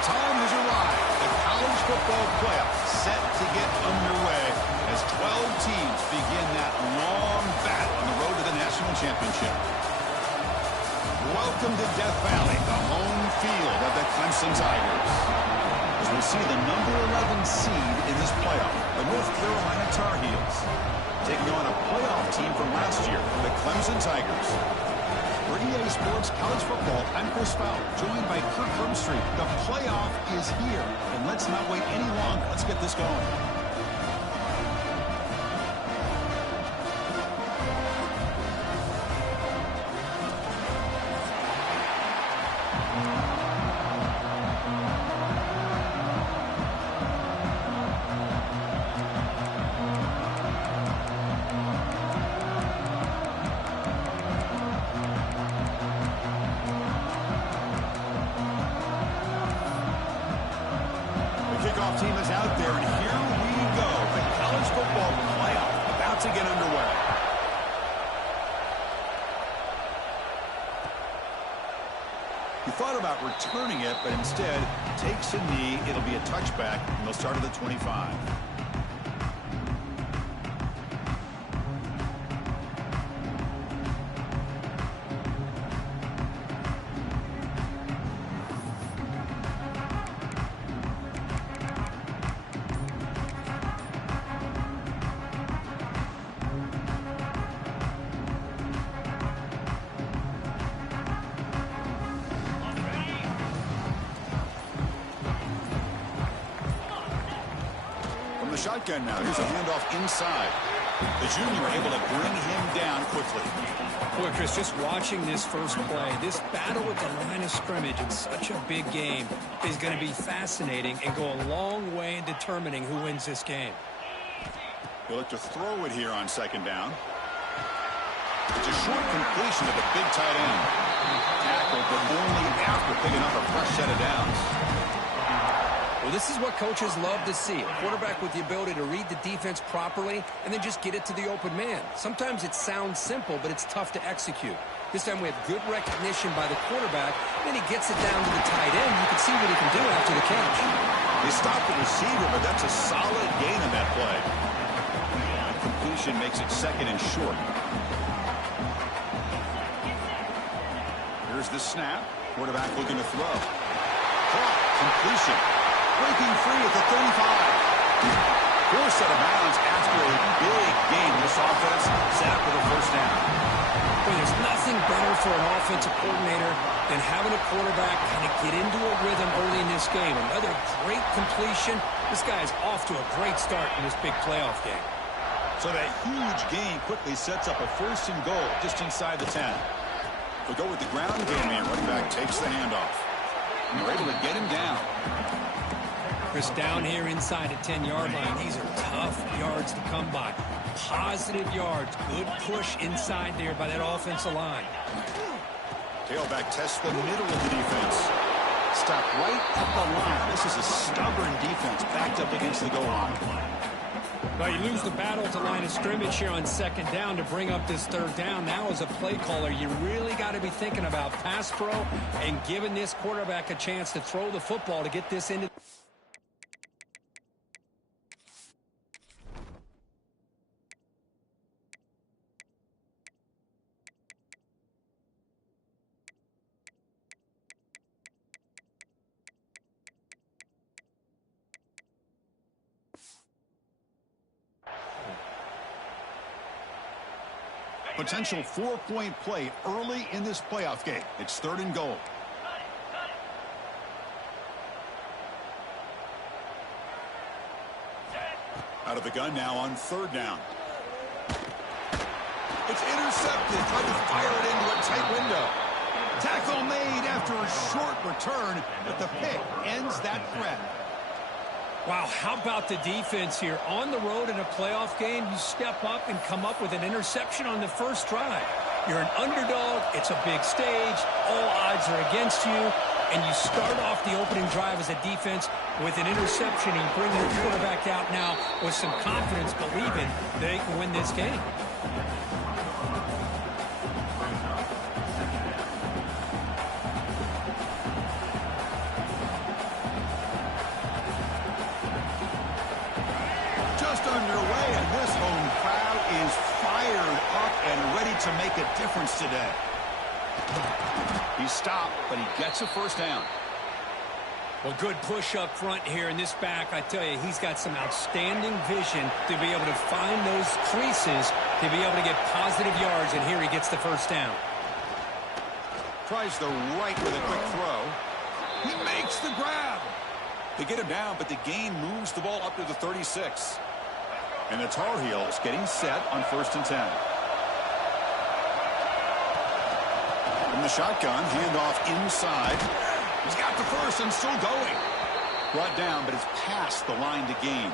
time has arrived. The college football playoff set to get underway as 12 teams begin that long battle on the road to the national championship. Welcome to Death Valley, the home field of the Clemson Tigers. As we see the number 11 seed in this playoff, the North Carolina Tar Heels, taking on a playoff team from last year, the Clemson Tigers. For EA Sports College Football, I'm Chris Fowler, joined by Kirk Herbstreit. The playoff is here, and let's not wait any longer. Let's get this going. Kickoff team is out there, and here we go. The college football playoff about to get underway. He thought about returning it, but instead takes a knee. It'll be a touchback, and they'll start at the 25. Shotgun now. Here's a handoff inside. The junior able to bring him down quickly. Boy, Chris, just watching this first play, this battle at the line of scrimmage in such a big game is going to be fascinating and go a long way in determining who wins this game. He'll look to throw it here on second down. It's a short completion to the big tight end. Tackle, but only after picking up a fresh set of downs. Well, this is what coaches love to see. A quarterback with the ability to read the defense properly and then just get it to the open man. Sometimes it sounds simple, but it's tough to execute. This time we have good recognition by the quarterback, and then he gets it down to the tight end. You can see what he can do after the catch. They stopped the receiver, but that's a solid gain on that play. Completion makes it second and short. Here's the snap. Quarterback looking to throw. Caught. Completion. Breaking free at the 35. Forced out of bounds after a big game. This offense set up for the first down. Well, there's nothing better for an offensive coordinator than having a quarterback kind of get into a rhythm early in this game. Another great completion. This guy is off to a great start in this big playoff game. So that huge gain quickly sets up a first and goal just inside the 10. We'll go with the ground game here. Running back takes the handoff. And they're able to get him down. Chris, down here inside the 10-yard line, these are tough yards to come by. Positive yards. Good push inside there by that offensive line. Tailback tests the middle of the defense. Stop right at the line. This is a stubborn defense backed up against the goal line. Well, you lose the battle at the line of scrimmage here on second down to bring up this third down. Now as a play caller, you really got to be thinking about pass pro and giving this quarterback a chance to throw the football to get this into. Potential four-point play early in this playoff game. It's third and goal. Out of the gun now on third down. It's intercepted. Tried to fire it into a tight window. Tackle made after a short return, but the pick ends that threat. Wow, how about the defense here? On the road in a playoff game, you step up and come up with an interception on the first drive. You're an underdog. It's a big stage. All odds are against you. And you start off the opening drive as a defense with an interception. And you bring your quarterback out now with some confidence, believing they can win this game. to make a difference today. He's stopped, but he gets a first down. Well, good push up front here in this back. I tell you, he's got some outstanding vision to be able to find those creases, to be able to get positive yards, and here he gets the first down. Tries the right with a quick throw. He makes the grab. They get him down, but the gain moves the ball up to the 36. And the Tar Heels getting set on 1st and 10. From the shotgun, handoff inside. He's got the first and still going. Brought down, but it's past the line to gain.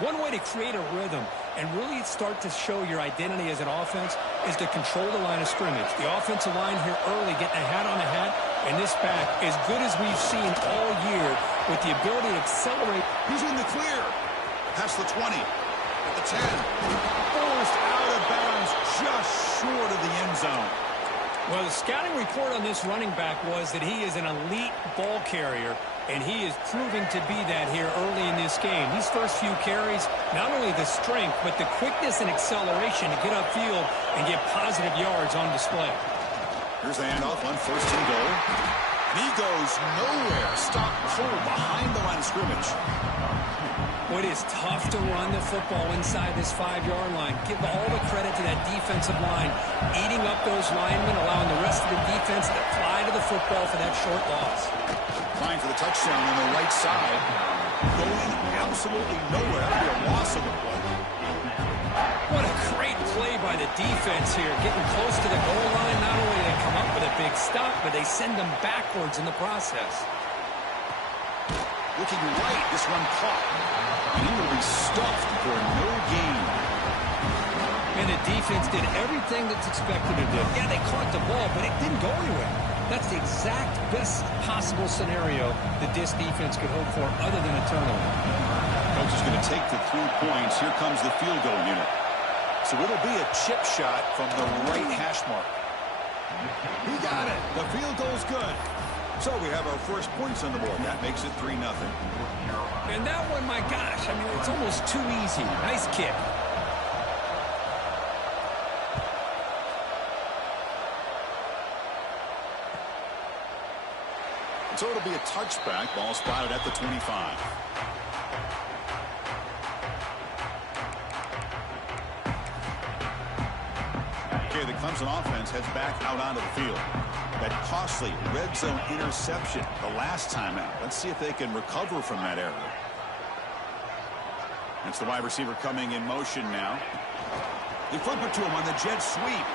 One way to create a rhythm and really start to show your identity as an offense is to control the line of scrimmage. The offensive line here early getting a hat on a hat, and this back, as good as we've seen all year, with the ability to accelerate. He's in the clear. Past the 20. At the 10. Forced out of bounds just short of the end zone. Well, the scouting report on this running back was that he is an elite ball carrier, and he is proving to be that here early in this game. These first few carries, not only the strength, but the quickness and acceleration to get upfield and get positive yards on display. Here's the handoff on 1st and goal. And he goes nowhere. Stopped cold behind the line of scrimmage. Well, it is tough to run the football inside this 5-yard line. Give all the credit to that defensive line, eating up those linemen, allowing the rest of the defense to fly to the football for that short loss. Fine for the touchdown on the right side. Going absolutely nowhere. That'll be a loss of the play. What a great play by the defense here. Getting close to the goal line, not only do they come up with a big stop, but they send them backwards in the process. Looking right, this one caught. And he will be stuffed for no gain. And the defense did everything that's expected to do. Yeah, they caught the ball, but it didn't go anywhere. That's the exact best possible scenario that this defense could hope for other than a turnover. Coach is going to take the 3 points. Here comes the field goal unit. So it'll be a chip shot from the right hash mark. He got it. The field goal's good. So we have our first points on the board. That makes it 3-0. And that one, my gosh, I mean, it's almost too easy. Nice kick. So it'll be a touchback. Ball spotted at the 25. Okay, the Clemson offense heads back out onto the field. That costly red zone interception the last time out. Let's see if they can recover from that error. It's the wide receiver coming in motion now. They flip it to him on the jet sweep.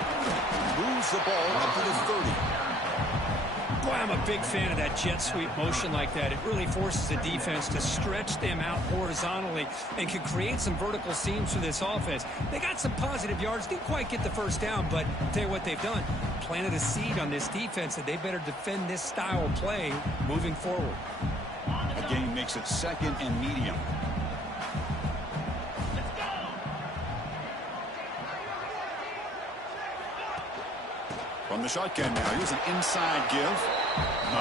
Moves the ball up to the 30. Boy, I'm a big fan of that jet sweep motion like that. It really forces the defense to stretch them out horizontally and can create some vertical seams for this offense. They got some positive yards. Didn't quite get the first down, but I'll tell you what they've done. Planted a seed on this defense that they better defend this style of play moving forward. The game makes it 2nd and medium. From the shotgun now, here's an inside give.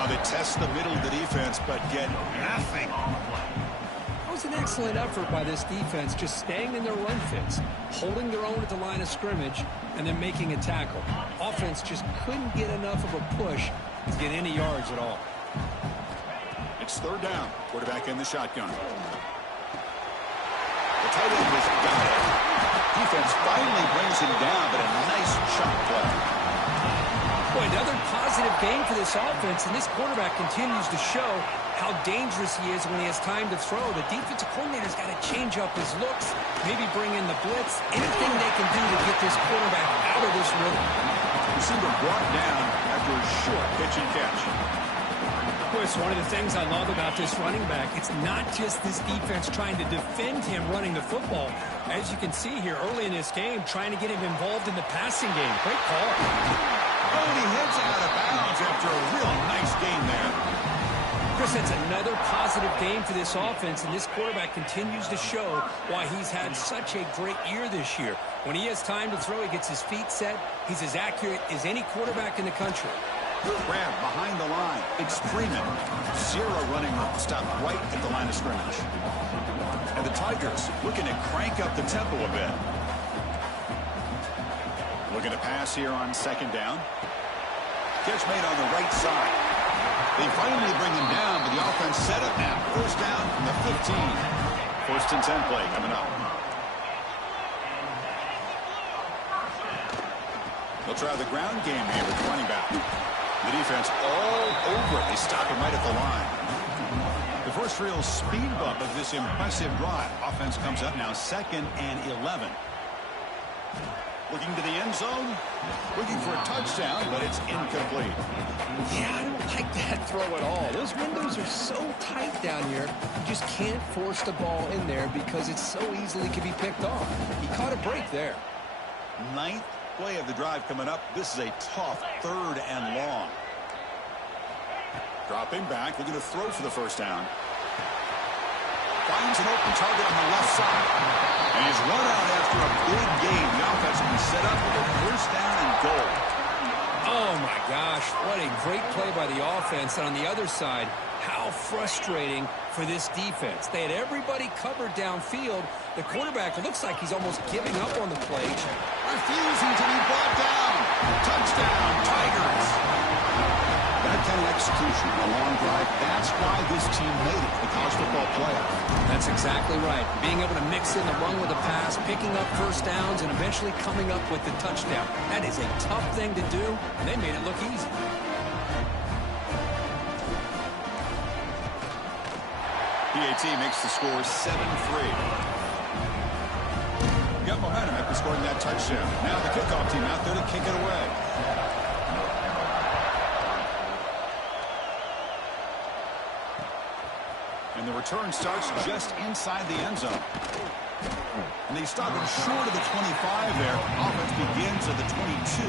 They test the middle of the defense, but get nothing. That was an excellent effort by this defense, just staying in their run fits, holding their own at the line of scrimmage, and then making a tackle. Offense just couldn't get enough of a push to get any yards at all. It's 3rd down. Quarterback in the shotgun. The tight end has got it. Defense finally brings him down, but a nice chunk play. Boy, another positive game for this offense, and this quarterback continues to show how dangerous he is when he has time to throw. The defensive coordinator's got to change up his looks, maybe bring in the blitz, anything they can do to get this quarterback out of this rhythm. Receiver brought down after a short pitch and catch. Boy, it's one of the things I love about this running back. It's not just this defense trying to defend him running the football. As you can see here early in this game, trying to get him involved in the passing game. Great call. Oh, he heads out of bounds after a real nice game there. Chris, it's another positive game for this offense, and this quarterback continues to show why he's had such a great year this year. When he has time to throw, he gets his feet set. He's as accurate as any quarterback in the country. Grab behind the line. It's Freeman. 0 running room. Stopped right at the line of scrimmage. And the Tigers looking to crank up the tempo a bit. Looking to pass here on second down. Catch made on the right side. They finally bring him down, but the offense set up now. First down from the 15. First and 10 play coming up. They'll try the ground game here with running back. The defense all over it. They stop him right at the line. The first real speed bump of this impressive drive. Offense comes up now 2nd and 11. Looking to the end zone. Looking for a touchdown, but it's incomplete. Yeah, I don't like that throw at all. Those windows are so tight down here. You just can't force the ball in there because it so easily can be picked off. He caught a break there. 9th play of the drive coming up. This is a tough 3rd and long. Dropping back. Looking to throw for the first down. Finds an open target on the left side. And he's run out after a big gain. The offense will be set up with a first down and goal. Oh, my gosh. What a great play by the offense. And on the other side, how frustrating for this defense. They had everybody covered downfield. The quarterback, it looks like he's almost giving up on the play. Refusing to be brought down. Touchdown, Tigers. That kind of execution on a long drive, that's why this team made it to the college football playoff. That's exactly right. Being able to mix in the run with the pass, picking up first downs, and eventually coming up with the touchdown. That is a tough thing to do, and they made it look easy. PAT makes the score 7-3. Got momentum after scoring that touchdown. Now the kickoff team out there to kick it away. And the return starts just inside the end zone. And they stop him short of the 25 there. Offense begins at the 22.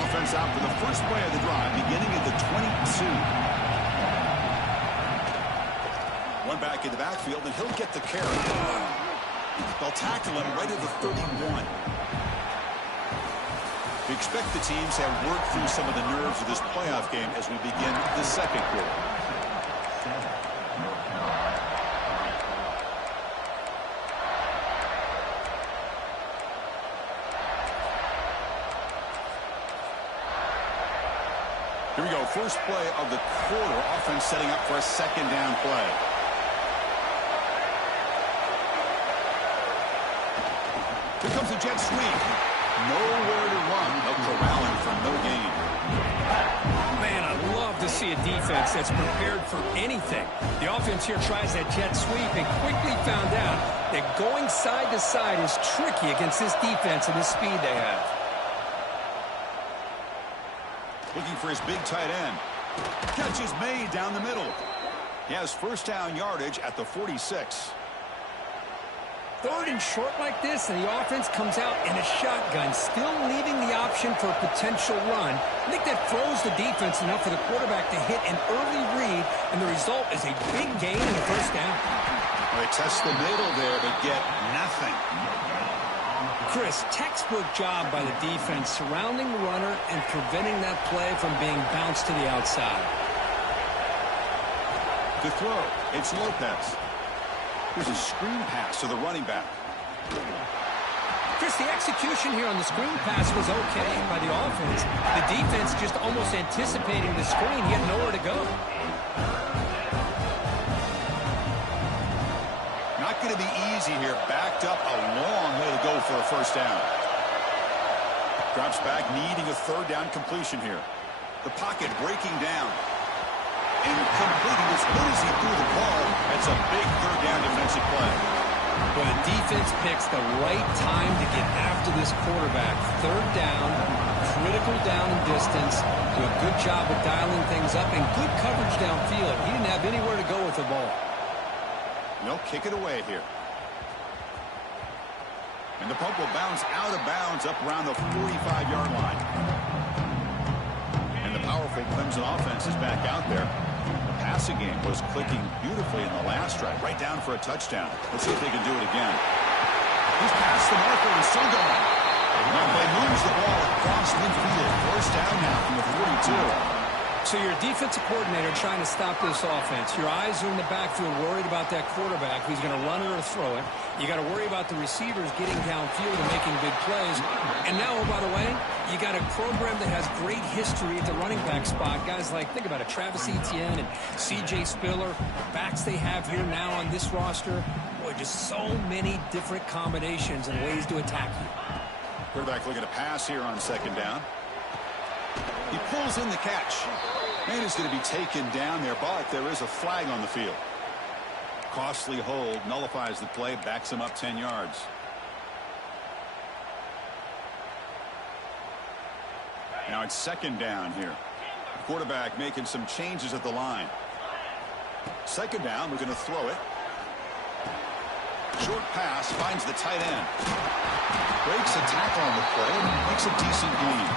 Offense out for the first play of the drive, beginning at the 22. One back in the backfield, and he'll get the carry. They'll tackle him right at the 31. We expect the teams have worked through some of the nerves of this playoff game as we begin the second quarter. Here we go, first play of the quarter. Offense setting up for a second down play. Here comes a jet sweep. Nowhere to run. They'll corral him for no gain. Man, I love to see a defense that's prepared for anything. The offense here tries that jet sweep and quickly found out that going side to side is tricky against this defense and this speed they have. Looking for his big tight end. Catch is made down the middle. He has first down yardage at the 46. 3rd and short like this, and the offense comes out in a shotgun, still leaving the option for a potential run. I think that throws the defense enough for the quarterback to hit an early read, and the result is a big gain and a first down. Well, they test the middle there, but get nothing. Chris, textbook job by the defense surrounding the runner and preventing that play from being bounced to the outside. To throw, it's Lopez. Here's a screen pass to the running back. Chris, the execution here on the screen pass was okay by the offense. The defense just almost anticipating the screen. He had nowhere to go. Not going to be easy here. Backed up a long way to go for a first down. Drops back, needing a 3rd down completion here. The pocket breaking down. Incomplete. As good as he threw the ball, it's a big 3rd down defensive play. Well, the defense picks the right time to get after this quarterback. 3rd down, critical down and distance. Do a good job of dialing things up and good coverage downfield. He didn't have anywhere to go with the ball. They'll kick it away here. And the punt will bounce out of bounds up around the 45-yard line. And the powerful Clemson offense is back out there. The passing game was clicking beautifully in the last drive, right down for a touchdown. Let's see if they can do it again. He's past the marker and still going. Now play moves the ball across midfield. First down now from the 42. So you're a defensive coordinator trying to stop this offense. Your eyes are in the backfield worried about that quarterback who's going to run it or throw it. You got to worry about the receivers getting downfield and making big plays. And now, oh, by the way, you got a program that has great history at the running back spot. Guys like, think about it, Travis Etienne and C.J. Spiller, the backs they have here now on this roster. Boy, just so many different combinations and ways to attack you. Quarterback looking to pass here on second down. He pulls in the catch. Man is going to be taken down there, but there is a flag on the field. Costly hold, nullifies the play, backs him up 10 yards. Now it's second down here. The quarterback making some changes at the line. Second down, we're going to throw it. Short pass, finds the tight end. Breaks a tackle on the play, makes a decent gain.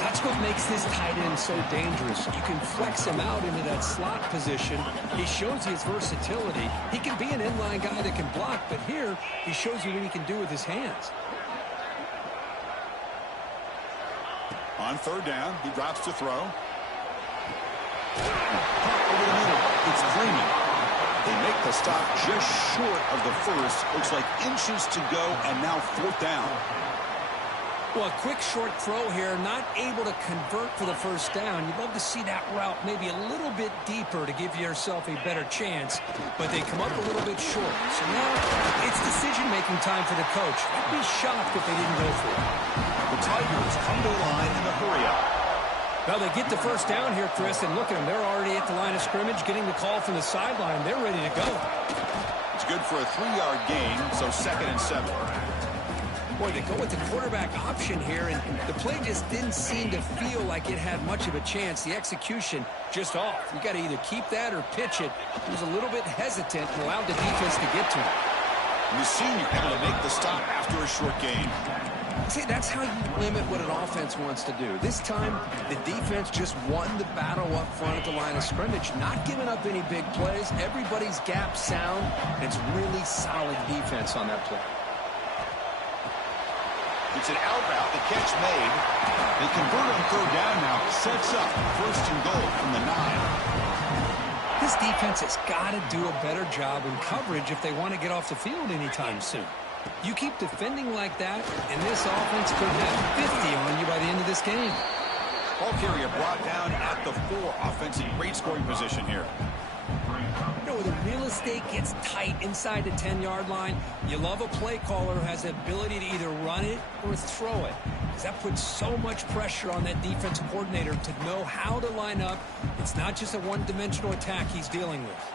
That's what makes this tight end so dangerous. You can flex him out into that slot position. He shows his versatility. He can be an inline guy that can block, but here he shows you what he can do with his hands. On third down, he drops to throw. Over the middle, it's Freeman. They make the stop just short of the first. Looks like inches to go, and now fourth down. Well, a quick short throw here, not able to convert for the first down. You'd love to see that route maybe a little bit deeper to give yourself a better chance, but they come up a little bit short. So now it's decision-making time for the coach. I'd be shocked if they didn't go for it. The Tigers come to the line in the hurry-up. Well, they get the first down here, Chris, and look at them. They're already at the line of scrimmage, getting the call from the sideline. They're ready to go. It's good for a 3-yard gain, so 2nd and 7. Boy, they go with the quarterback option here, and the play just didn't seem to feel like it had much of a chance. The execution just off. You got to either keep that or pitch it. He was a little bit hesitant and allowed the defense to get to him. And the senior able to make the stop after a short gain. See, that's how you limit what an offense wants to do. This time, the defense just won the battle up front at the line of scrimmage, not giving up any big plays. Everybody's gap sound, and it's really solid defense on that play. It's an out route. The catch made. They convert on third down now. Sets up 1st and goal from the 9. This defense has got to do a better job in coverage if they want to get off the field anytime soon. You keep defending like that, and this offense could have 50 on you by the end of this game. Ball carrier brought down at the 4. Offensive great scoring position here. You know, when the real estate gets tight inside the 10-yard line, you love a play caller who has the ability to either run it or throw it, because that puts so much pressure on that defensive coordinator to know how to line up. It's not just a one-dimensional attack he's dealing with.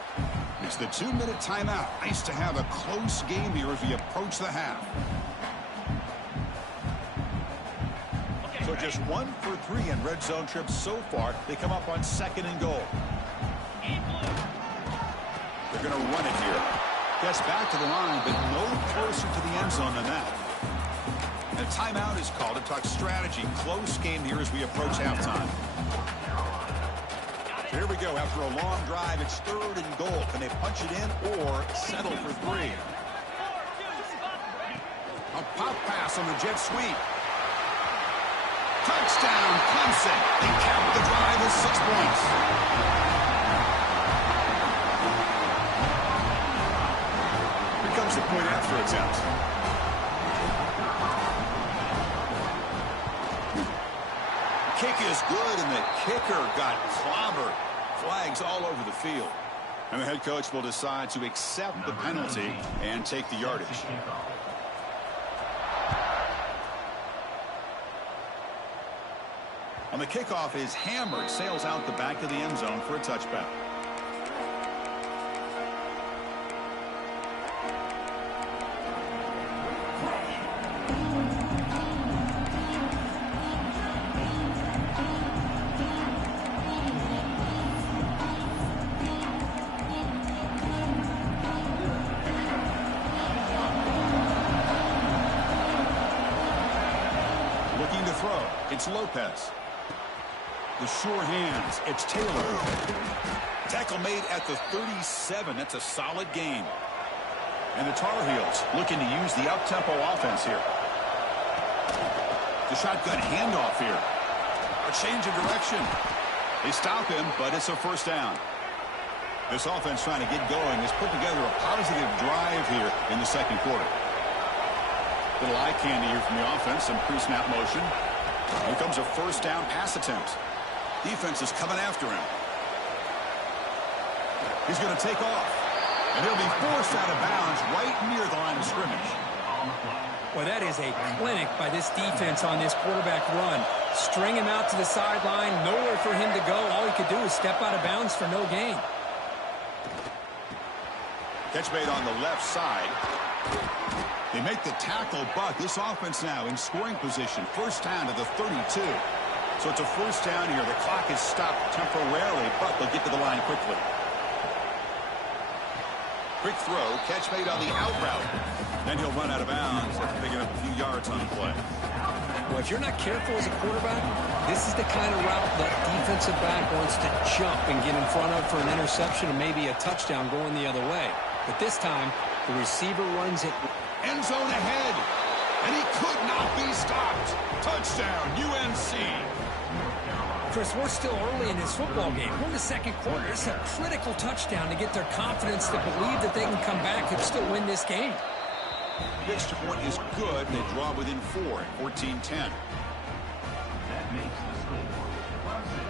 It's the 2-minute timeout. Nice to have a close game here as we approach the half. So just 1 for 3 in red zone trips so far. They come up on 2nd and goal. They're going to run it here. Gets back to the line, but no closer to the end zone than that. And a timeout is called to talk strategy. Close game here as we approach halftime. So here we go. After a long drive, it's 3rd and goal. Can they punch it in or settle for 3? A pop pass on the jet sweep. Touchdown, Clemson. They cap the drive with 6 points. Comes the point after attempt. Kick is good, and the kicker got clobbered. Flags all over the field. And the head coach will decide to accept the penalty and take the yardage. On the kickoff is hammered, sails out the back of the end zone for a touchback. It's Lopez. The sure hands. It's Taylor. Tackle made at the 37. That's a solid gain. And the Tar Heels looking to use the up-tempo offense here. The shotgun handoff here. A change of direction. They stop him, but it's a first down. This offense trying to get going has put together a positive drive here in the second quarter. Little eye candy here from the offense. Some pre-snap motion. Here comes a first down pass attempt. Defense is coming after him. He's going to take off. And he'll be forced out of bounds right near the line of scrimmage. Well, that is a clinic by this defense on this quarterback run. String him out to the sideline, nowhere for him to go. All he could do is step out of bounds for no gain. Catch made on the left side. They make the tackle, but this offense now in scoring position. First down to the 32. So it's a first down here. The clock is stopped temporarily, but they'll get to the line quickly. Quick throw, catch made on the out route. Then he'll run out of bounds after picking up a few yards on the play. Well, if you're not careful as a quarterback, this is the kind of route that defensive back wants to jump and get in front of for an interception and maybe a touchdown going the other way. But this time, the receiver runs it. End zone ahead, and he could not be stopped. Touchdown, UNC. Chris, we're still early in this football game. We're in the second quarter. It's a critical touchdown to get their confidence to believe that they can come back and still win this game. The extra point is good. They draw within 4 at 14-10. That makes the score Clemson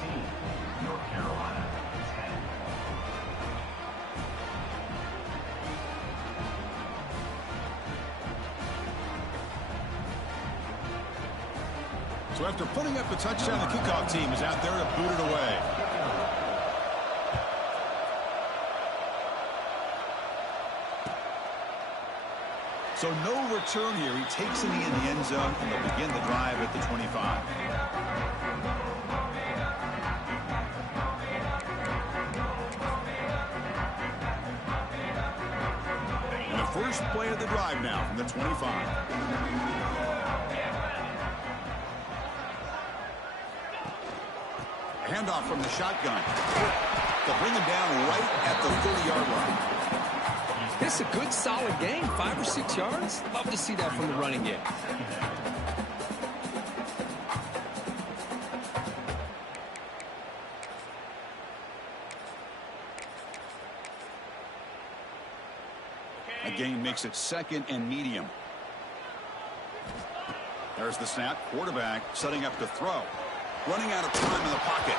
14, North Carolina 10. So after putting up a touchdown, the kickoff team is out there to boot it away. So no return here. He takes it in the end zone, and they'll begin the drive at the 25. And the first play of the drive now from the 25. Handoff from the shotgun. They'll bring him down right at the 30-yard line. It's a good, solid game. 5 or 6 yards. Love to see that from the running game. A gain makes it second and medium. There's the snap. Quarterback setting up to throw. Running out of time in the pocket.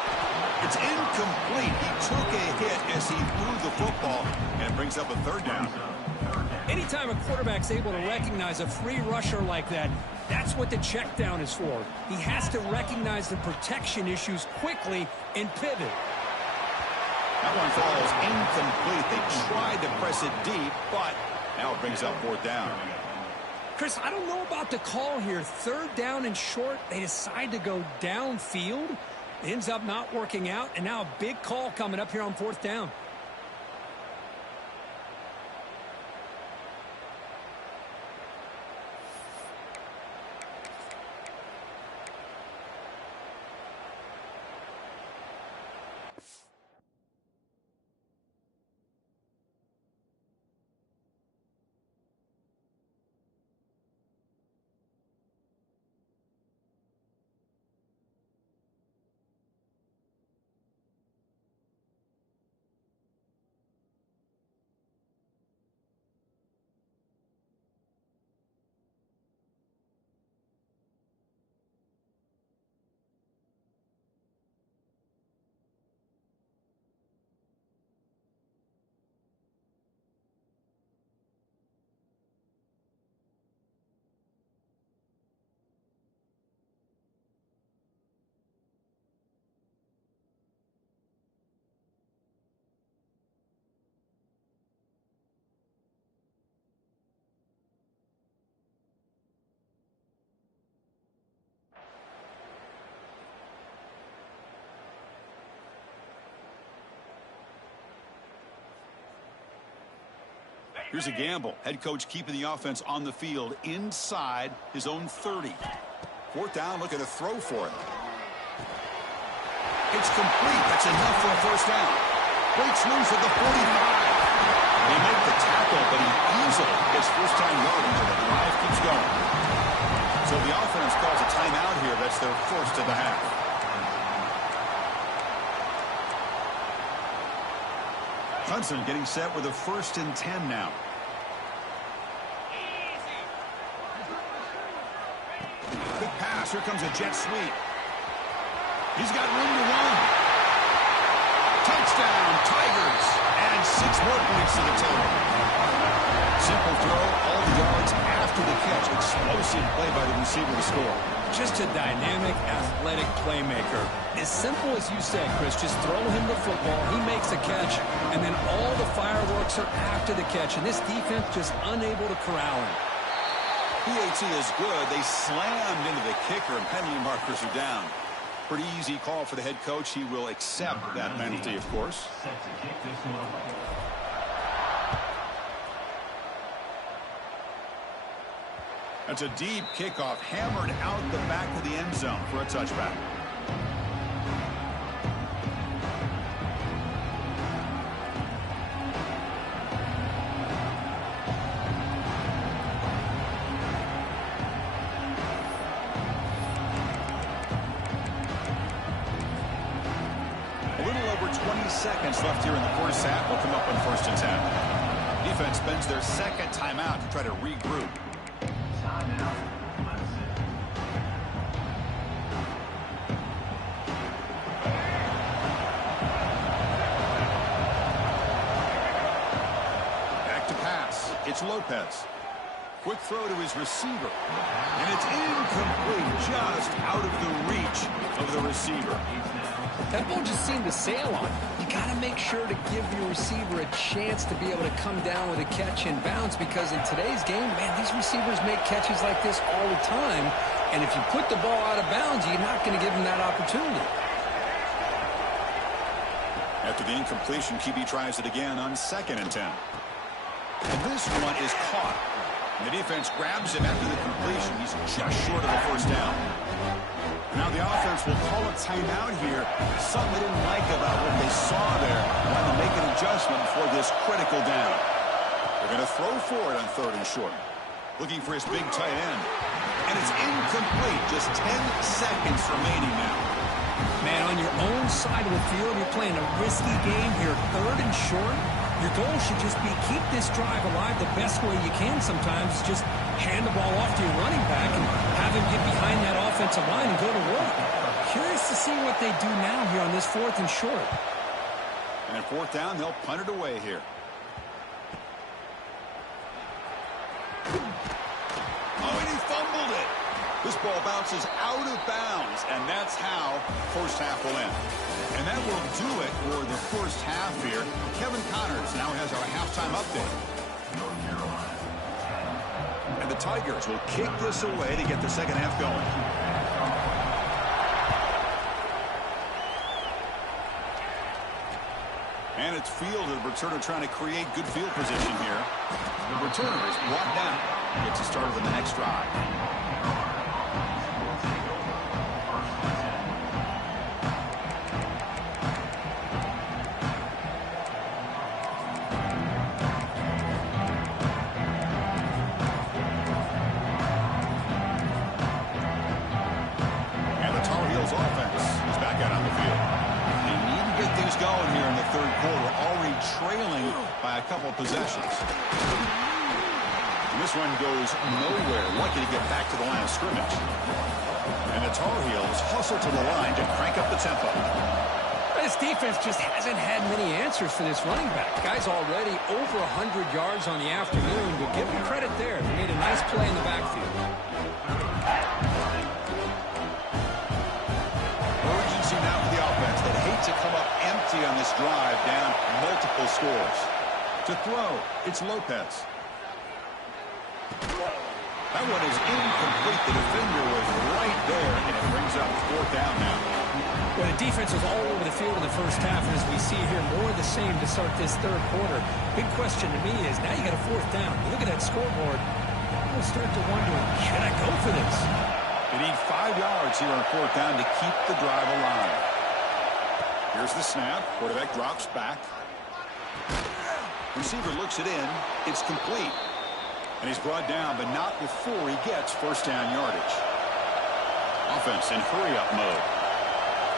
It's incomplete. He took a hit as he threw the football, and it brings up a third down. Anytime a quarterback's able to recognize a free rusher like that, that's what the check down is for. He has to recognize the protection issues quickly and pivot. That one falls incomplete. They tried to press it deep, but now it brings up fourth down. Chris, I don't know about the call here. Third down and short. They decide to go downfield. It ends up not working out, and now a big call coming up here on fourth down. Here's a gamble. Head coach keeping the offense on the field inside his own 30. Fourth down, looking to throw for it. It's complete. That's enough for a first down. Breaks loose at the 45. They make the tackle, but he easily gets first-time yardage, and the drive keeps going. So the offense their first of the half. Clemson getting set with a 1st and 10 now. Quick pass. Here comes a jet sweep. He's got room to run. Touchdown, Tigers. And 6 more points to the total. Simple throw, all the yards after the catch. Explosive play by the receiver to score. Just a dynamic, athletic playmaker. As simple as you said, Chris, just throw him the football, he makes a catch, and then all the fireworks are after the catch, and this defense just unable to corral him. PAT is good. They slammed into the kicker, and penalty markers are down. Pretty easy call for the head coach. He will accept that penalty, of course. Set to kick this one away. That's a deep kickoff, hammered out the back of the end zone for a touchback. A little over 20 seconds left here in the first half. Will come up on 1st and 10. Defense spends their second timeout to try to regroup. Timeout, Clemson. Back to pass. It's Lopez. Quick throw to his receiver. And it's incomplete, just out of the reach of the receiver. That ball just seemed to sail on. You got to make sure to give your receiver a chance to be able to come down with a catch and bounce, because in today's game, man, these receivers make catches like this all the time. And if you put the ball out of bounds, you're not going to give them that opportunity. After the incompletion, QB tries it again on 2nd and 10. And this one is caught. And the defense grabs him after the completion. He's just short of the first down. Now the offense will call a timeout here. Something they didn't like about what they saw there. Want to make an adjustment before this critical down. They're going to throw for it on 3rd and short. Looking for his big tight end. And it's incomplete. Just 10 seconds remaining now. Man, on your own side of the field, you're playing a risky game here. 3rd and short. Your goal should just be keep this drive alive the best way you can sometimes. Just hand the ball off to your running back and have him get behind that offensive line and go to work. Curious to see what they do now here on this 4th and short. And at 4th down, they'll punt it away here. Oh, and he fumbled it. This ball bounces out of bounds, and that's how first half will end. And that will do it for the first half here. Kevin Connors now has our halftime update. North Carolina. And the Tigers will kick this away to get the second half going. And it's fielded. Returner trying to create good field position here. The returner is brought down. Gets the start of the next drive. Going here in the 3rd quarter, already trailing by a couple possessions. And this one goes nowhere. Lucky to get back to the line of scrimmage. And the Tar Heels hustle to the line to crank up the tempo. This defense just hasn't had many answers for this running back. Guy's already over 100 yards on the afternoon, but give him credit there. He made a nice play in the backfield. Urgency now for the offense that hate to come up empty on this drive, down multiple scores. To throw, it's Lopez. That one is incomplete. The defender was right there, and it brings up 4th down now. Well, the defense was all over the field in the first half, and as we see here, more of the same to start this 3rd quarter. Big question to me is, now you got a 4th down. You look at that scoreboard, you'll start to wonder, should I go for this? They need 5 yards here on 4th down to keep the drive alive. Here's the snap. Quarterback drops back. Receiver looks it in. It's complete. And he's brought down, but not before he gets first down yardage. Offense in hurry-up mode.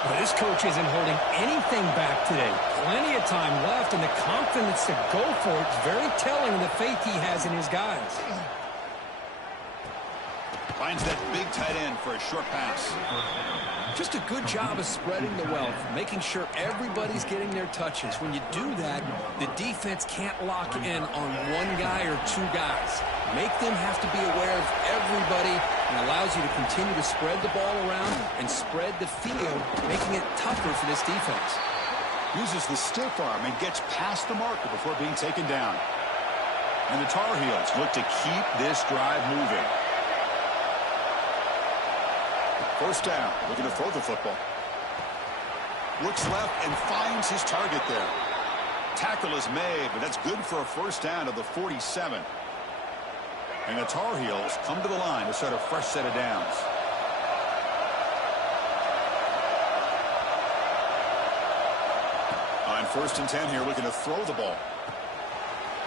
Well, this coach isn't holding anything back today. Plenty of time left, and the confidence to go for it is very telling of the faith he has in his guys. Finds that big tight end for a short pass. Just a good job of spreading the wealth, making sure everybody's getting their touches. When you do that, the defense can't lock in on one guy or two guys. Make them have to be aware of everybody, and allows you to continue to spread the ball around and spread the field, making it tougher for this defense. Uses the stiff arm and gets past the marker before being taken down. And the Tar Heels look to keep this drive moving. First down, looking to throw the football. Looks left and finds his target there. Tackle is made, but that's good for a first down of the 47. And the Tar Heels come to the line to start a fresh set of downs. On first and 10 here, looking to throw the ball.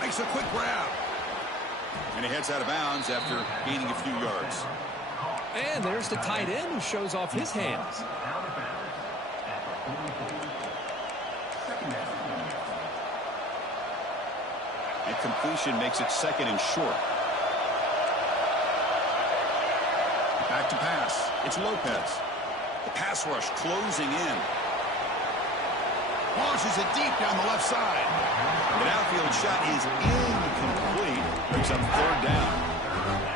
Makes a quick grab. And he heads out of bounds after gaining a few yards. And there's the tight end who shows off his hands. And completion makes it second and short. Back to pass. It's Lopez. The pass rush closing in. Launches it deep down the left side. The outfield shot is incomplete. Brings up third down.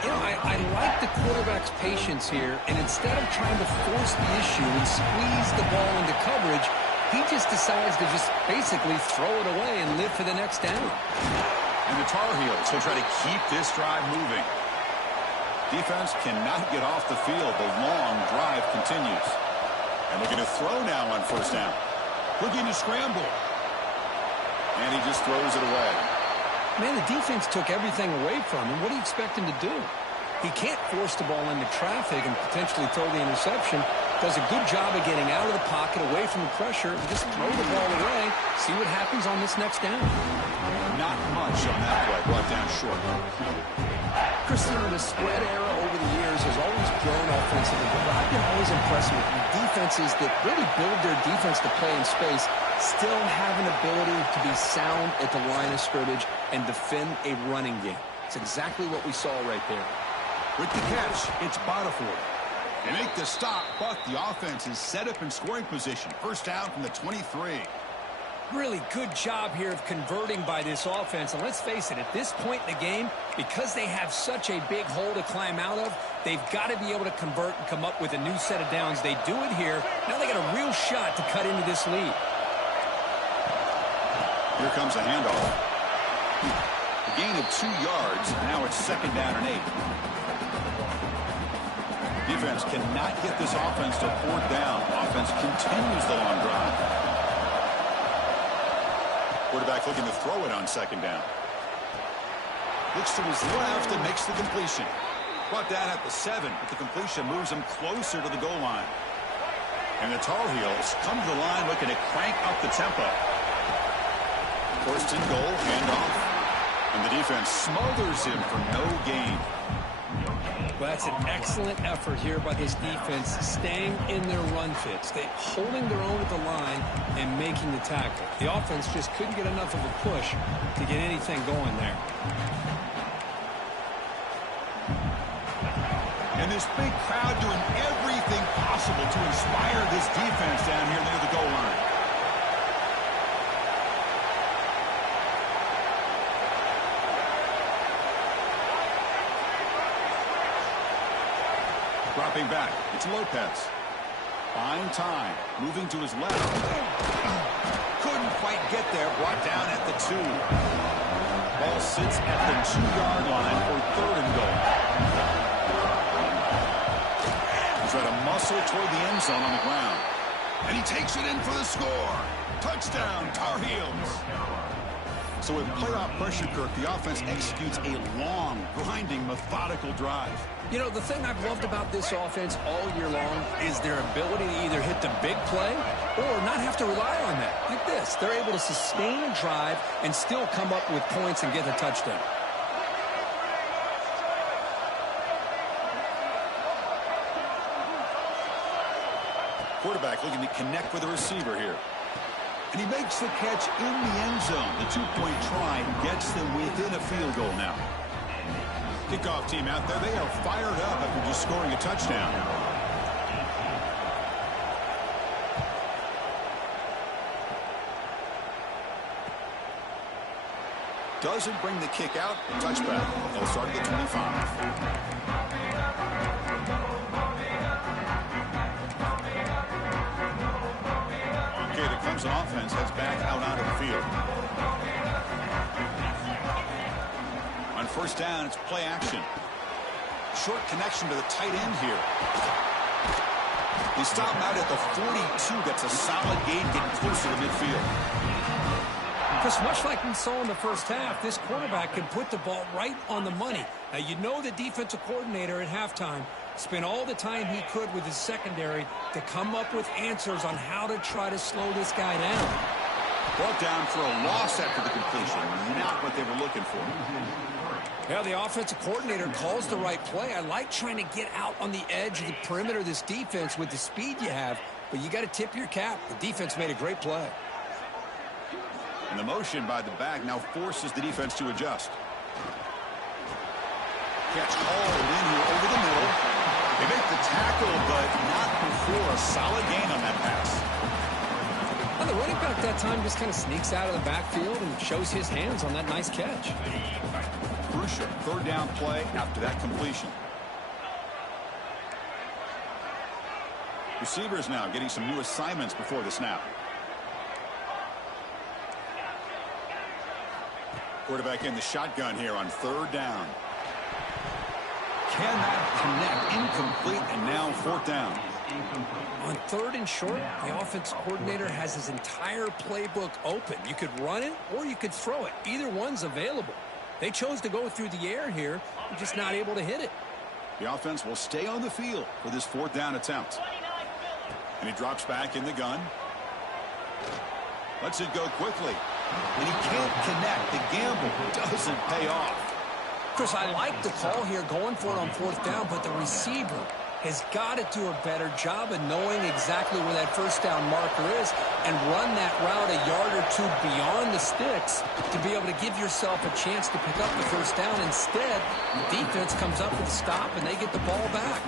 You know, I like the quarterback's patience here, and instead of trying to force the issue and squeeze the ball into coverage, he just decides to just basically throw it away and live for the next down. And the Tar Heels will try to keep this drive moving. Defense cannot get off the field. The long drive continues. And looking to throw now on first down. Looking to scramble. And he just throws it away. Man, the defense took everything away from him. What do you expect him to do? He can't force the ball into traffic and potentially throw the interception. Does a good job of getting out of the pocket, away from the pressure, and just throw the ball away. See what happens on this next down. Not much on that play. Brought down short. Christian, the spread era over the years has always grown offensively, but I've been always impressed with defenses that really build their defense to play in space, still have an ability to be sound at the line of scrimmage and defend a running game. It's exactly what we saw right there. With the catch, it's Botafour. They make the stop, but the offense is set up in scoring position. First down from the 23. Really good job here of converting by this offense. And let's face it, at this point in the game, because they have such a big hole to climb out of, they've got to be able to convert and come up with a new set of downs. They do it here. Now they got a real shot to cut into this lead. Here comes a handoff. A gain of 2 yards. Now it's second down and 8. Defense cannot get this offense to fourth down. Offense continues the long drive. Quarterback looking to throw it on second down. Looks to his left and makes the completion. Brought down at the 7, but the completion moves him closer to the goal line. And the Tar Heels come to the line looking to crank up the tempo. First and goal, handoff. And the defense smothers him for no gain. Well, that's an excellent effort here by this defense, staying in their run fits. They holding their own at the line and making the tackle. The offense just couldn't get enough of a push to get anything going there. And this big crowd doing everything possible to inspire this defense down here near the goal line. Dropping back, it's Lopez. Fine time, moving to his left. Couldn't quite get there, brought down at the 2. Ball sits at the 2-yard line for third and goal. He's trying to muscle toward the end zone on the ground. And he takes it in for the score. Touchdown, Tar Heels. So with playoff pressure, Kirk, the offense executes a long, grinding, methodical drive. You know, the thing I've loved about this offense all year long is their ability to either hit the big play or not have to rely on that. Like this, they're able to sustain a drive and still come up with points and get a touchdown. quarterback looking to connect with the receiver here. And he makes the catch in the end zone. The two-point try gets them within a field goal now. Kickoff team out there. They are fired up after just scoring a touchdown. Doesn't bring the kick out. Touchback. They'll start at the 25. Okay, the Clemson offense heads back out onto the field. On first down, it's play action. Short connection to the tight end here. They stop him out at the 42. That's a solid gain, getting closer to midfield. Because much like we saw in the first half, this quarterback can put the ball right on the money. Now, you know the defensive coordinator at halftime spent all the time he could with his secondary to come up with answers on how to try to slow this guy down. Brought down for a loss after the completion. Not what they were looking for. Yeah, the offensive coordinator calls the right play. I like trying to get out on the edge of the perimeter of this defense with the speed you have, but you got to tip your cap. The defense made a great play. And the motion by the back now forces the defense to adjust. Catch hauled in here over the middle. They make the tackle, but not before a solid gain on that pass. And the running back that time just kind of sneaks out of the backfield and shows his hands on that nice catch. Crucial third down play after that completion. Receivers now getting some new assignments before the snap. Quarterback in the shotgun here on third down. Cannot connect. Incomplete, and now fourth down. On third and short, the offense coordinator has his entire playbook open. You could run it or you could throw it. Either one's available. They chose to go through the air here. They're just not able to hit it. The offense will stay on the field for this fourth down attempt. And he drops back in the gun. Lets it go quickly. And he can't connect. The gamble doesn't pay off. Chris, I like the call here going for it on fourth down, but the receiver has got to do a better job of knowing exactly where that first down marker is and run that route a yard or two beyond the sticks to be able to give yourself a chance to pick up the first down. Instead, the defense comes up with a stop and they get the ball back.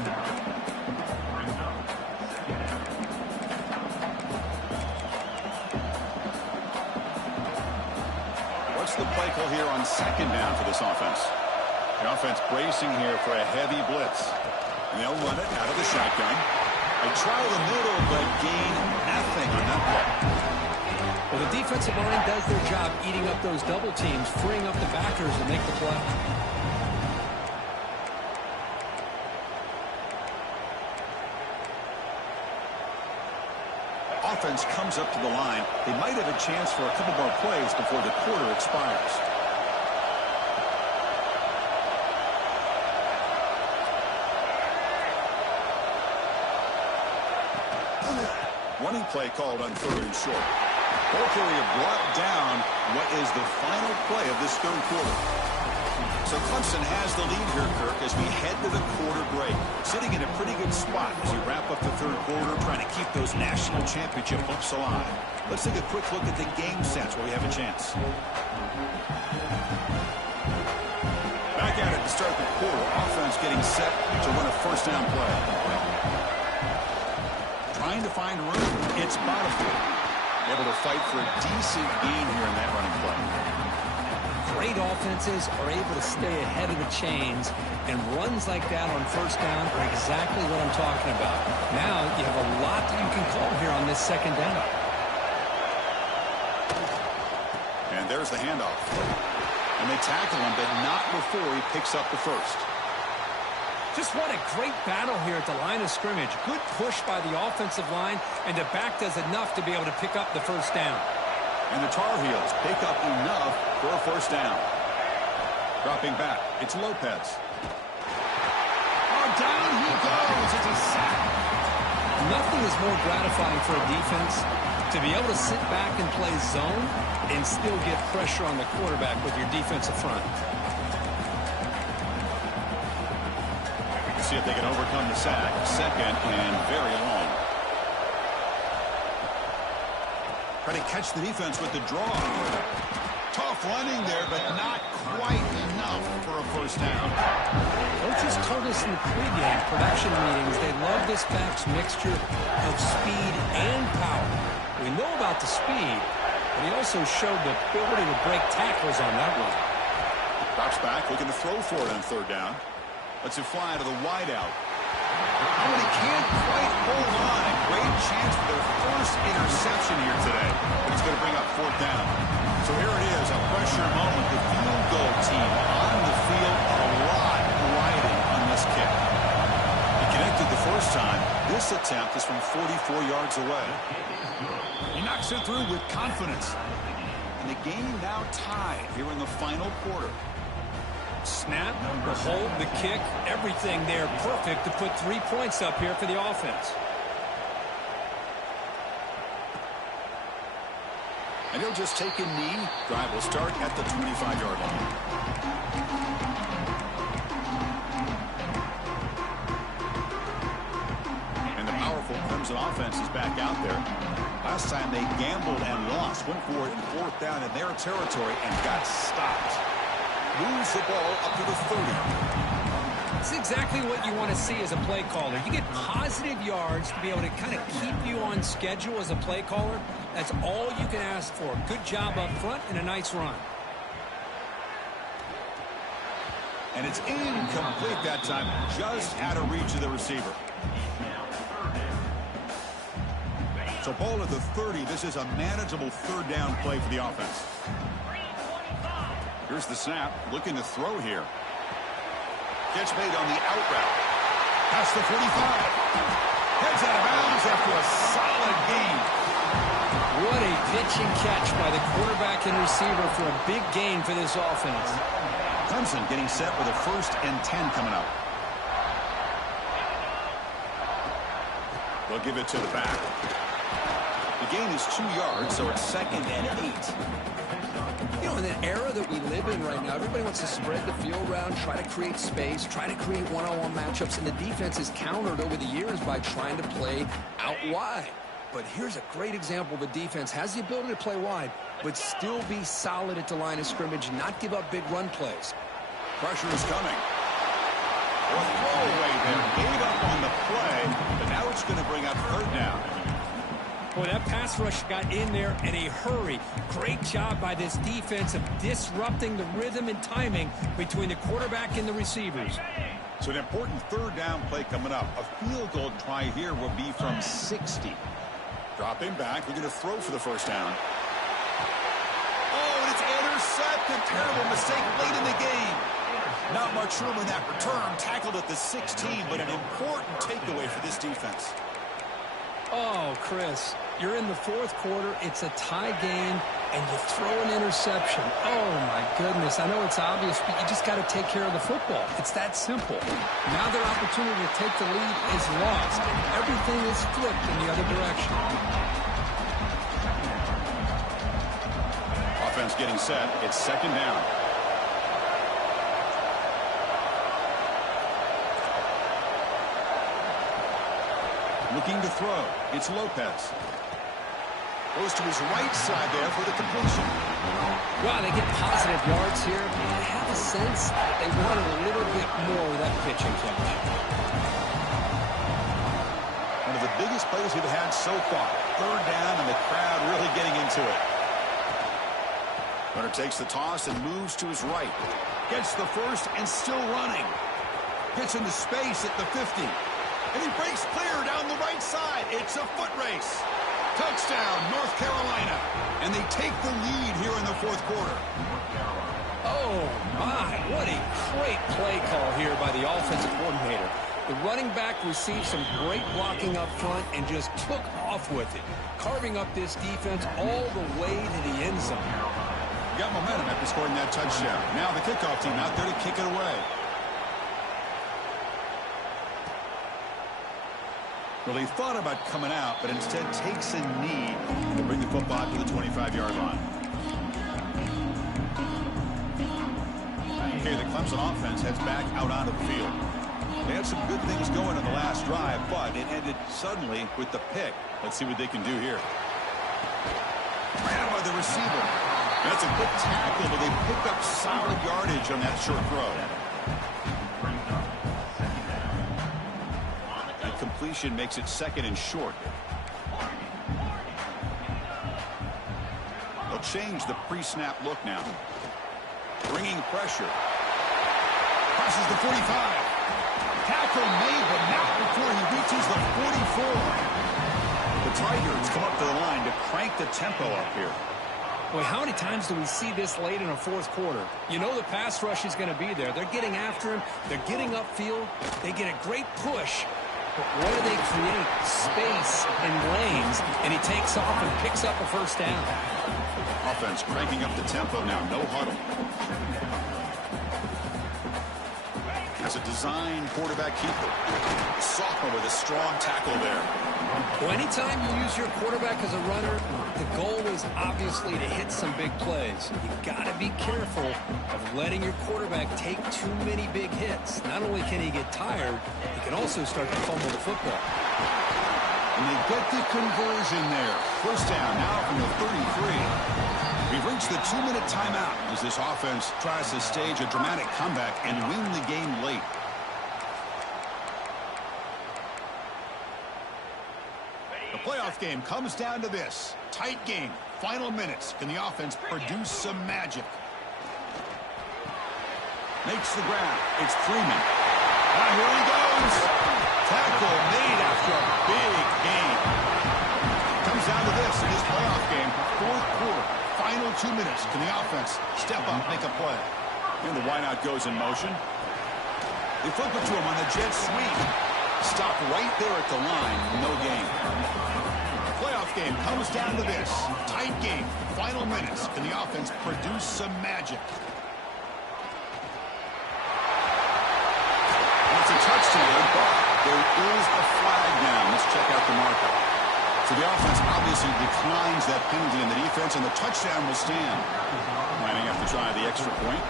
The play call here on second down for this offense. The offense bracing here for a heavy blitz. And they'll run it out of the shotgun. They try the middle, but gain nothing on that play. Well, the defensive line does their job eating up those double teams, freeing up the backers to make the play. Offense comes up to the line. They might have a chance for a couple more plays before the quarter expires. Running play called on third and short. Ball carrier brought down what is the final play of this third quarter. So Clemson has the lead here, Kirk, as we head to the quarter break. Sitting in a pretty good spot as we wrap up the third quarter, trying to keep those national championship hopes alive. Let's take a quick look at the game sets where we have a chance. Back at it to start the quarter. Offense getting set to run a first down play. Trying to find room. It's Bottomfield. Able to fight for a decent gain here in that running play. Great offenses are able to stay ahead of the chains, and runs like that on first down are exactly what I'm talking about. Now you have a lot that you can call here on this second down. And there's the handoff. And they tackle him, but not before he picks up the first. Just what a great battle here at the line of scrimmage. Good push by the offensive line, and the back does enough to be able to pick up the first down. And the Tar Heels pick up enough for a first down. Dropping back, it's Lopez. Oh, down he goes. It's a sack. Nothing is more gratifying for a defense to be able to sit back and play zone and still get pressure on the quarterback with your defensive front. See if they can overcome the sack. Second and very long. Try to catch the defense with the draw. Tough running there, but not quite enough for a first down. Coaches told us in the pregame production meetings they love this back's mixture of speed and power. We know about the speed, but he also showed the ability to break tackles on that one. Drops back, looking to throw for it on third down. Lets it fly to the wideout. Oh, and he can't quite hold on. A great chance for their first interception here today. But it's going to bring up fourth down. So here it is, a pressure moment. The field goal team on the field, a lot riding on this kick. He connected the first time. This attempt is from 44 yards away. He knocks it through with confidence. And the game now tied here in the final quarter. Snap, the hold, the kick, everything there perfect to put 3 points up here for the offense. And he'll just take a knee. Drive will start at the 25-yard line. And the powerful Clemson offense is back out there. Last time they gambled and lost. Went for it in fourth down in their territory and got stopped. Moves the ball up to the 30. It's exactly what you want to see as a play caller. You get positive yards to be able to kind of keep you on schedule as a play caller. That's all you can ask for. Good job up front and a nice run. And it's incomplete that time. Just out of reach of the receiver. So ball at the 30. This is a manageable third down play for the offense. Here's the snap, looking to throw here. Catch made on the out route. Past the 45. Heads out of bounds after a solid gain. What a pitch and catch by the quarterback and receiver for a big gain for this offense. Clemson getting set with a 1st and 10 coming up. They'll give it to the back. The gain is 2 yards, so it's 2nd and 8. You know, in the era that we live in right now, everybody wants to spread the field around, try to create space, try to create one-on-one matchups, and the defense is countered over the years by trying to play out wide. But here's a great example. The defense has the ability to play wide, but still be solid at the line of scrimmage, not give up big run plays. Pressure is coming. A throwaway there. Gave up on the play, but now it's going to bring up third down. Boy, that pass rush got in there in a hurry. Great job by this defense of disrupting the rhythm and timing between the quarterback and the receivers. So an important third down play coming up. A field goal try here will be from 60. Dropping back. We're going to throw for the first down. Oh, and it's intercepted. Terrible mistake late in the game. Not much room in that return. Tackled at the 16, but an important takeaway for this defense. Oh, Chris, you're in the fourth quarter. It's a tie game, and you throw an interception. Oh, my goodness. I know it's obvious, but you just got to take care of the football. It's that simple. Now their opportunity to take the lead is lost, and everything is flipped in the other direction. Offense getting set. It's 2nd down. Looking to throw. It's Lopez. Goes to his right side there for the completion. Wow, they get positive yards here. I have a sense they wanted a little bit more with that pitch and catch. One of the biggest plays we've had so far. Third down and the crowd really getting into it. Runner takes the toss and moves to his right. Gets the first and still running. Gets into space at the 50. And he breaks clear down the right side. It's a foot race. Touchdown, North Carolina. And they take the lead here in the fourth quarter. Oh, my. What a great play call here by the offensive coordinator. The running back received some great blocking up front and just took off with it, carving up this defense all the way to the end zone. Got momentum after scoring that touchdown. Now the kickoff team out there to kick it away. Well, he thought about coming out, but instead takes a knee to bring the football to the 25-yard line. Okay, the Clemson offense heads back out onto the field. They had some good things going in the last drive, but it ended suddenly with the pick. Let's see what they can do here. receiver. That's a good tackle, but they pick up solid yardage on that short throw. The completion makes it 2nd and short. They'll change the pre-snap look now. Bringing pressure. Passes the 45. Tackle made, but not before he reaches the 44. The Tigers come up to the line to crank the tempo up here. Boy, how many times do we see this late in a fourth quarter? You know the pass rush is going to be there. They're getting after him. They're getting upfield. They get a great push. But what do they create? Space and lanes. And he takes off and picks up a first down. Offense cranking up the tempo now. No huddle. As a design quarterback keeper. A sophomore with a strong tackle there. Well, anytime you use your quarterback as a runner, the goal is obviously to hit some big plays. You've got to be careful of letting your quarterback take too many big hits. Not only can he get tired, he can also start to fumble the football. And they get the conversion there. First down now from the 33. We've reached the 2-minute timeout as this offense tries to stage a dramatic comeback and win the game late. The playoff game comes down to this. Tight game. Final minutes. Can the offense produce some magic? Makes the ground. It's Freeman. And here he goes. Tackle made after a big game. Comes down to this in this playoff game. Fourth quarter. Final 2 minutes. Can the offense step up, make a play? And the wideout goes in motion. They flip it to him on the jet sweep. Stop right there at the line. No gain. The playoff game comes down to this. Tight game. Final minutes. Can the offense produce some magic? And it's a touchdown, but there is a flag now. Let's check out the marker. So the offense obviously declines that penalty in the defense, and the touchdown will stand. Lining up to try the extra point.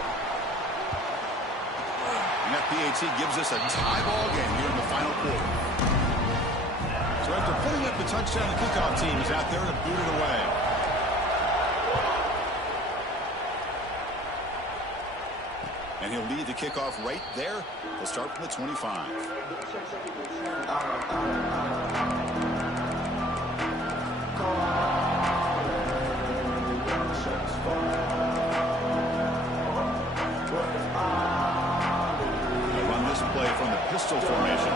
And that PAT gives us a tie ball game here in the final quarter. So after putting up the touchdown, the kickoff team is out there to boot it away. And he'll lead the kickoff right there. They'll start from the 25. Play from the pistol formation.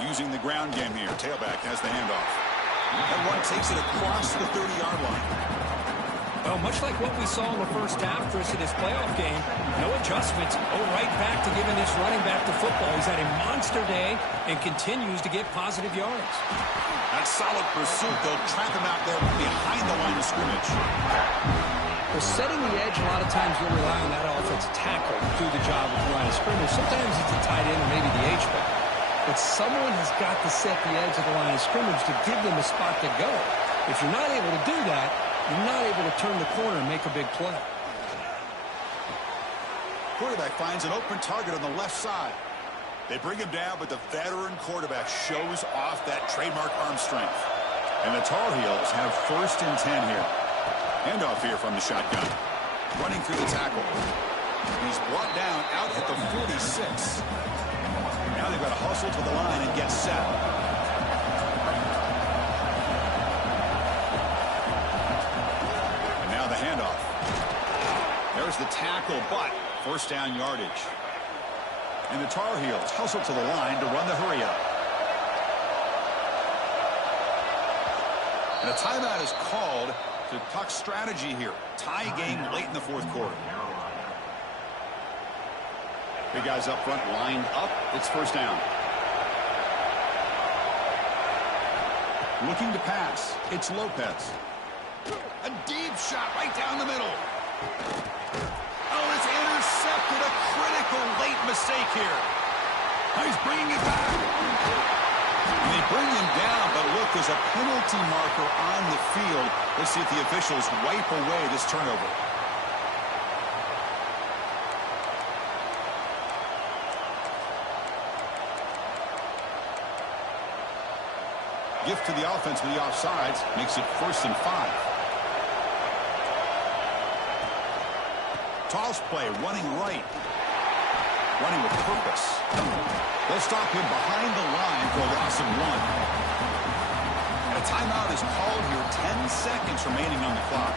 Using the ground game here. Tailback has the handoff. That one takes it across the 30-yard line. Well, much like what we saw in the first half, Chris, of this playoff game, no adjustments. Go right back to giving this running back the football. He's had a monster day and continues to get positive yards. That solid pursuit, they'll trap him out there behind the line of scrimmage. Well, setting the edge, a lot of times you'll rely on that offensive tackle to do the job with the line of scrimmage. Sometimes it's a tight end or maybe the H-back. But someone has got to set the edge of the line of scrimmage to give them a spot to go. If you're not able to do that, you're not able to turn the corner and make a big play. Quarterback finds an open target on the left side. They bring him down, but the veteran quarterback shows off that trademark arm strength. And the Tar Heels have 1st and 10 here. Handoff here from the shotgun. Running through the tackle. He's brought down out at the 46. Now they've got to hustle to the line and get set. And now the handoff. There's the tackle, but first down yardage. And the Tar Heels hustle to the line to run the hurry up. And a timeout is called to talk strategy here. Tie game late in the fourth quarter. Big guys up front lined up. It's first down. Looking to pass. It's Lopez. A deep shot right down the middle. Oh, it's intercepted. A critical late mistake here. Now he's bringing it back. And they bring him down, but look, there's a penalty marker on the field. Let's see if the officials wipe away this turnover. gift to the offense with the offsides makes it 1st and 5. Toss play, running right. Running with purpose. They'll stop him behind the line for a loss of 1. And a timeout is called here. 10 seconds remaining on the clock.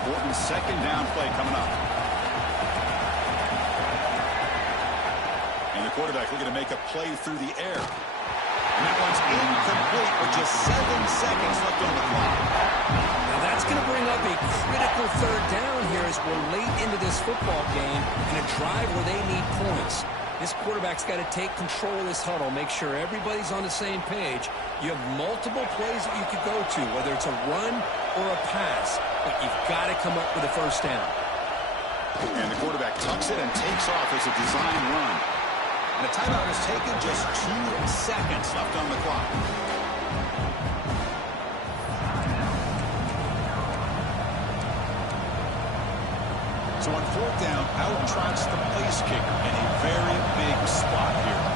Important 2nd down play coming up. And the quarterback looking to make a play through the air. And that one's incomplete with just 7 seconds left on the clock. Now that's going to bring up a critical 3rd down here as we're late into this football game in a drive where they need points. This quarterback's got to take control of this huddle, make sure everybody's on the same page. You have multiple plays that you could go to, whether it's a run or a pass, but you've got to come up with a 1st down. And the quarterback tucks it and takes off as a design run. And the timeout is taken, just 2 seconds left on the clock. So on 4th down, out trots the place kicker in a very big spot here.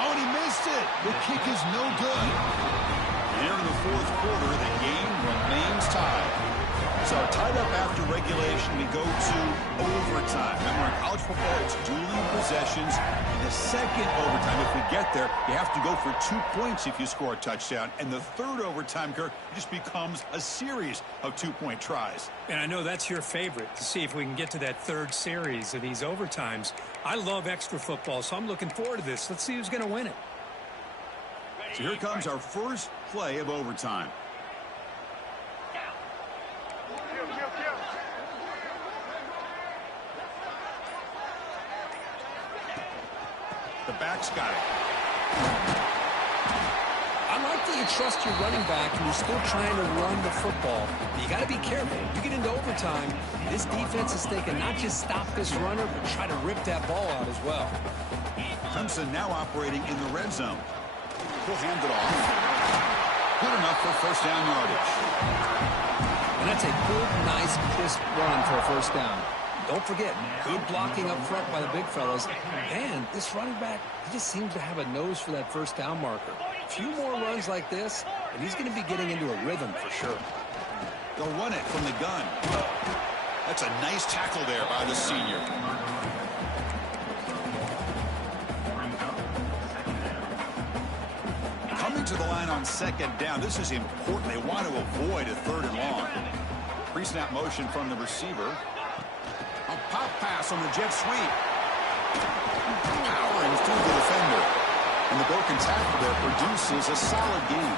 Oh, and he missed it. The kick is no good. Here in the 4th quarter, the game remains tied. So tied up after regulation, we go to overtime. Remember, in college football, it's dueling possessions. In the 2nd overtime, if we get there, you have to go for 2 points if you score a touchdown. And the 3rd overtime, Kirk, it just becomes a series of 2-point tries. And I know that's your favorite, to see if we can get to that 3rd series of these overtimes. I love extra football, so I'm looking forward to this. Let's see who's going to win it. So here comes our first play of overtime. The back's got it. I like that you trust your running back and you're still trying to run the football. But you got to be careful. You get into overtime, this defense is thinking not just stop this runner, but try to rip that ball out as well. Clemson now operating in the red zone. He'll hand it off. Good enough for 1st down yardage. And that's a good, nice, crisp run for a 1st down. Don't forget, good blocking up front by the big fellas. And this running back, he just seems to have a nose for that 1st down marker. A few more runs like this, and he's going to be getting into a rhythm for sure. They'll run it from the gun. That's a nice tackle there by the senior. Coming to the line on 2nd down. This is important. They want to avoid a 3rd and long. Pre-snap motion from the receiver. A pop pass on the jet sweep. Powering through the defender. And the broken tackle there produces a solid gain.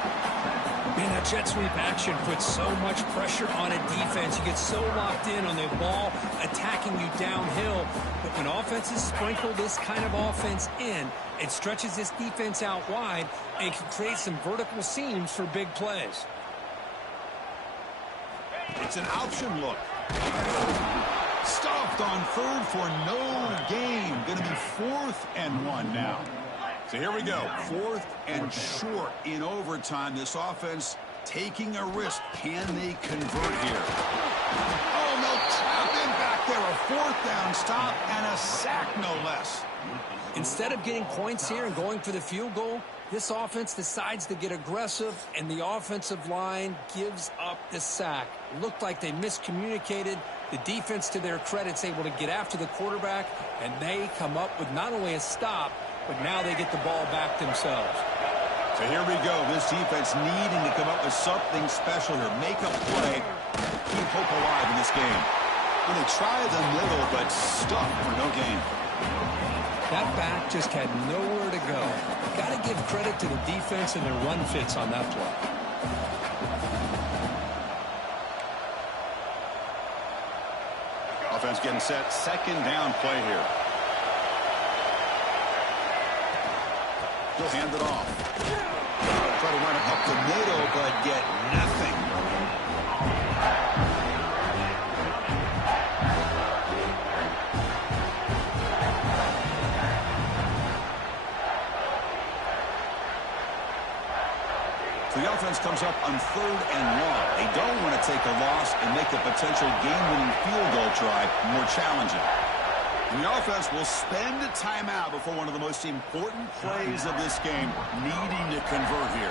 Man, that jet sweep action puts so much pressure on a defense. You get so locked in on the ball attacking you downhill. But when offenses sprinkle this kind of offense in, it stretches this defense out wide and can create some vertical seams for big plays. It's an option look. Stuffed on 3rd for no gain. Going to be 4th and 1 now. So here we go. 4th and short in overtime. This offense taking a risk. Can they convert here? Oh, no. Trap in back there. A 4th down stop and a sack, no less. Instead of getting points here and going for the field goal, this offense decides to get aggressive, and the offensive line gives up the sack. It looked like they miscommunicated. The defense, to their credit, is able to get after the quarterback, and they come up with not only a stop, but now they get the ball back themselves. So here we go. This defense needing to come up with something special here. Make a play. Keep hope alive in this game. Well, they try the middle, but stuck for no gain. That back just had nowhere to go. Got to give credit to the defense and their run fits on that play. Offense getting set. 2nd down play here. He'll hand it off. Try to run it up the middle, but get nothing. So the offense comes up on 3rd and long. They don't want to take a loss and make a potential game-winning field goal try more challenging. The offense will spend a timeout before one of the most important plays of this game, needing to convert here.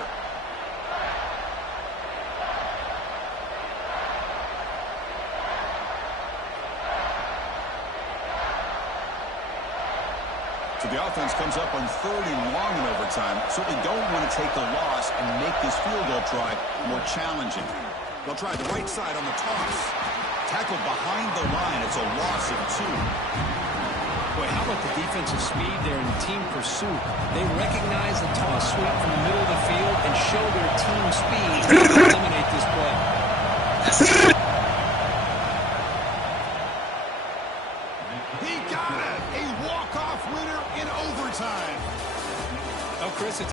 So the offense comes up on 3rd and long in overtime. Certainly don't want to take the loss and make this field goal try more challenging. They'll try the right side on the toss. Tackled behind the line. It's a loss of 2. Boy, how about the defensive speed there in team pursuit? They recognize that